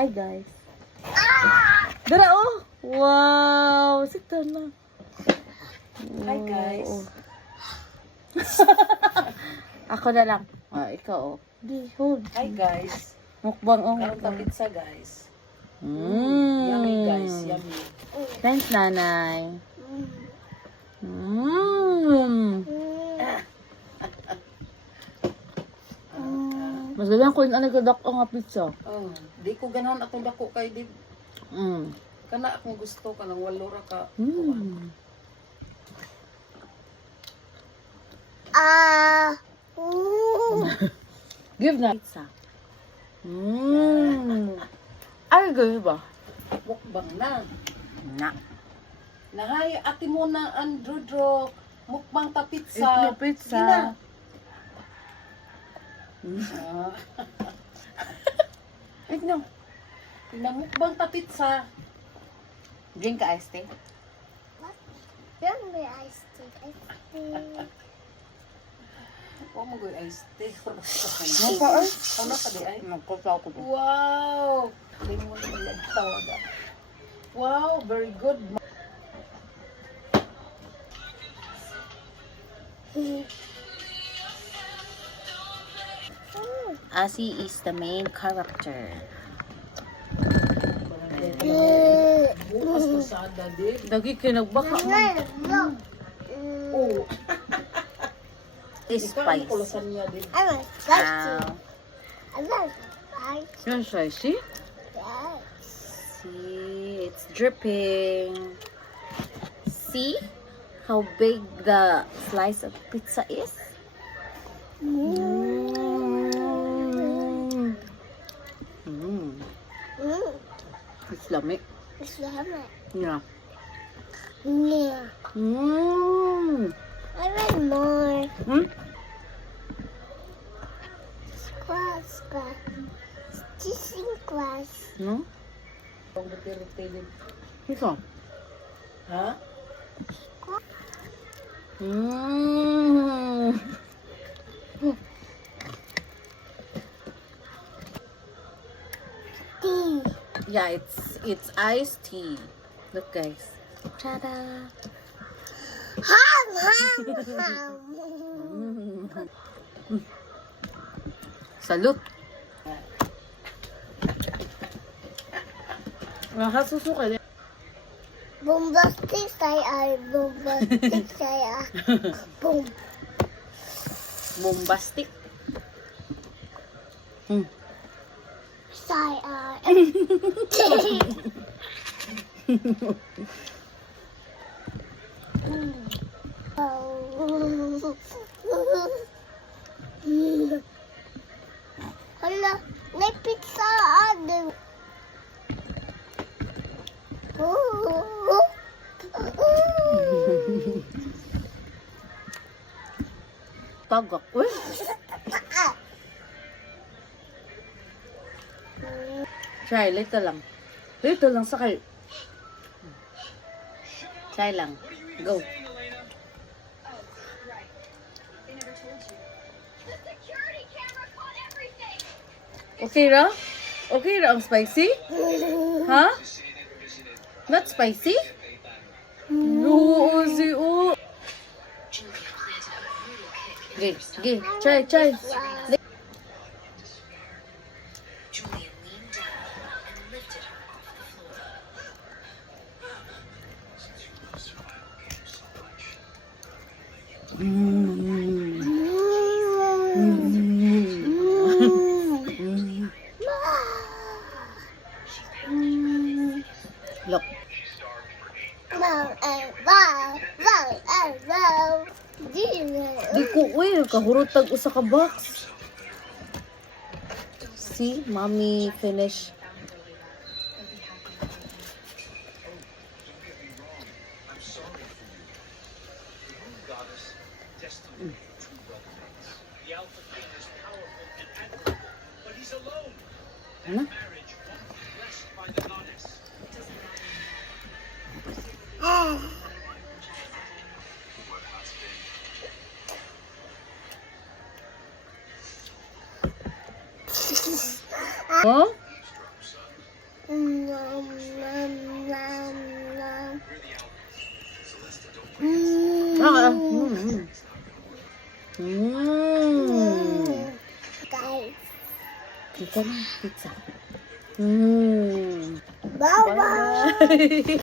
Hi guys. Dara oh. Wow, sikta na. Hi guys. Ako na lang. Ikaw oh. Di, hold. Hi guys. Mukbang oh. Meron ka pizza guys. Mm. Yummy guys, yummy. Thanks, nanay. Mm. Mas galang ko yung anagadak ang pizza. Oh, di ko ganahan atong dako kay di. Kana akong gusto ka nang walo ra ka. Give na pizza. Ay, gusto ba? Mukbang na. Na. Nahay ati mo na Andrew mukbang ta pizza. It's pizza. Tignan. Tignan mukbang ta pizza. Drink ka iced tea. Don't be iced tea. O mo goy ice tea. Napa ay? Ano pa di ay? Nagkasa ko po. Wow! Hindi mo naman nagtawada. Wow, very good. Asi is the main character. Bukas kasada din. Dagi kinagbaka man. Oh, Is spice. kulasan niya din. I want spicy. Wow. I want spicy. Yan spicy. Yes. See, it's dripping. See how big the slice of pizza is? It's yummy. It's yummy. Yeah. Yeah. I want more. Squash. Kissing squash. No? Ang buti-ruti din. Ito. Ha? Tea. Yeah, it's iced tea. Look, guys. Ta-da! Ham. Salute. Nakasusuka din. Bombastic saya. Bombastic saya. Boom. Bombastic. Saya. Hala, may pizza ada. Tagak. Uy! Try, little lang. Little lang, sakal. Try lang. Go. Okay ra? Okay ra ang spicy? Ha? Not spicy? No, si o. Okay, try. Julian leaned down and lifted her off the floor. Look. Di ko, uy, kahurotag usa ka box. See, mommy finish. Ano? Huh? nom, nom, nom, nom. Ah, Mm. Guys, Pizza na, pizza. bye-bye. Bye.